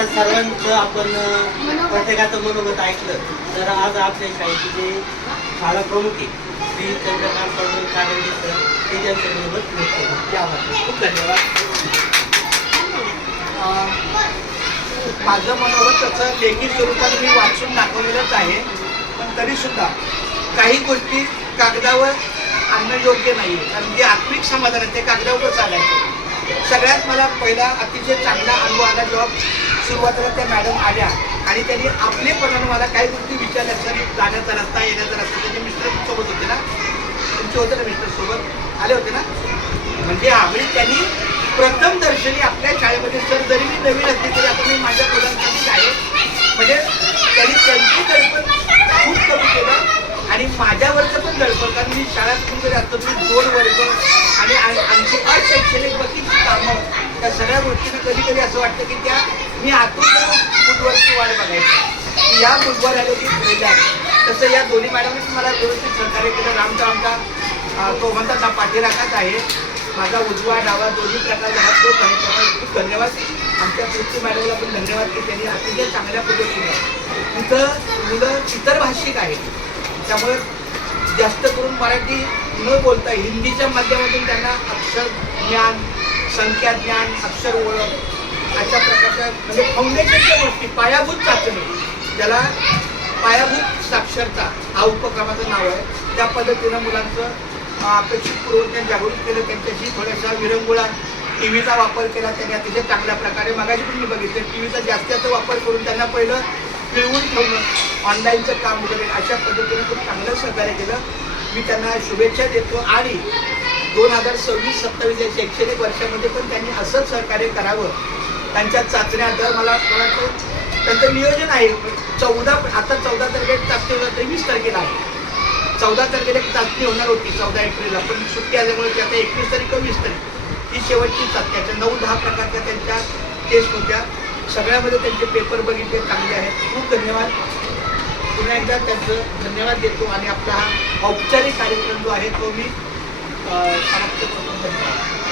आता सर्वांचं आपण प्रत्येकाचं मनोगत ऐकलं तर आज आपल्या शाळेचे जे शाळा प्रमुख आहे श्री चंद्रकांत पांडुरंग कारंडे सर ते त्यांचं मनोगत व्यक्त केलं. त्यावर खूप धन्यवाद. माझं मनोगत त्याचं लेखी स्वरूपात मी वाचून दाखवलेलंच आहे, पण तरीसुद्धा काही गोष्टी कागदावर आणणं योग्य नाही आहे, कारण जे आत्मिक समाधान आहे ते कागदावरच आणायचं. सगळ्यात मला पहिला अतिशय चांगला अनुभव आला जेव्हा सुरुवातीला त्या मॅडम आल्या आणि त्यांनी आपलेपणानं मला काही गोष्टी विचारल्या. सर जाण्याचा रस्ता येण्याचा रस्ता त्यांचे मिस्टर सोबत होते ना, तुमचे होते ना मिस्टर सोबत आले होते ना, म्हणजे आम्ही त्यांनी प्रथम दर्शनी आपल्या शाळेमध्ये सर जरी मी नवीन असते तरी आता मी माझ्या मुलांसाठी आहे म्हणजे त्यांनी त्यांची दडपण खूप कमी केलं आणि माझ्यावरचं पण दडपण, कारण मी शाळा जरी असतो मी 2 वर्ग आणि आणखी अशैक्षणिक बाकीची कामं त्या सगळ्या गोष्टींना कधी कधी असं वाटतं की त्या मी आतून बुधवारची वाट बघायची या बुधवार आले की पहिल्या. तसं या दोन्ही मॅडमने मला व्यवस्थित सहकार्य केलं. आमचा आमचा तो म्हणतात ना पाठीराखाच आहे, माझा उजवा डावा दोन्ही प्रकारचा हात तो काही खूप धन्यवाद. आमच्या पृथ्वी मॅडमला पण धन्यवाद की त्यांनी अतिशय चांगल्या पद्धतीने तिथं मुलं इतर भाषिक आहेत त्यामुळे जास्त करून मराठी न बोलता हिंदीच्या माध्यमातून त्यांना अक्षर ज्ञान, संख्या ज्ञान, अक्षर ओळख अशा प्रकारच्या म्हणजे फाउंडेशनच्या गोष्टी पायाभूत चाचणी ज्याला पायाभूत साक्षरता हा उपक्रमाचं नाव आहे, त्या पद्धतीनं मुलांचं अपेक्षित पूर्वज्ञान जागृत केलं. त्यांच्याशी थोड्याशा विरंगुळा टी व्हीचा वापर केला त्यांनी अतिशय चांगल्या प्रकारे. मगाशी पण मी बघितलं टी व्हीचा जास्त वापर करून त्यांना पहिलं मिळवून ठेवणं, ऑनलाईनचं काम वगैरे अशा पद्धतीने खूप चांगलं सहकार्य केलं. मी त्यांना शुभेच्छा देतो आणि 2026-27 या शैक्षणिक वर्षामध्ये पण त्यांनी असंच सहकार्य करावं. त्यांच्या चाचण्या दर मला वाटतं त्यांचं नियोजन आहे 14 आता 14 तारखेला चाचणी होणार तर 20 तारखेला आहे. 14 तारखेला एक चाचणी होणार होती 14 एप्रिलला, पण सुट्टी आल्यामुळे ती आता 21 तारीख किंवा 20 तारीख ही शेवटची चाचण्याच्या 9-10 प्रकारच्या त्यांच्या टेस्ट होत्या. सगळ्यामध्ये त्यांचे पेपर बघितले चांगले आहेत. खूप धन्यवाद. पुन्हा एकदा त्यांचं धन्यवाद देतो आणि आपला हा औपचारिक कार्यक्रम जो आहे तो मी समाप्त करतो. धन्यवाद.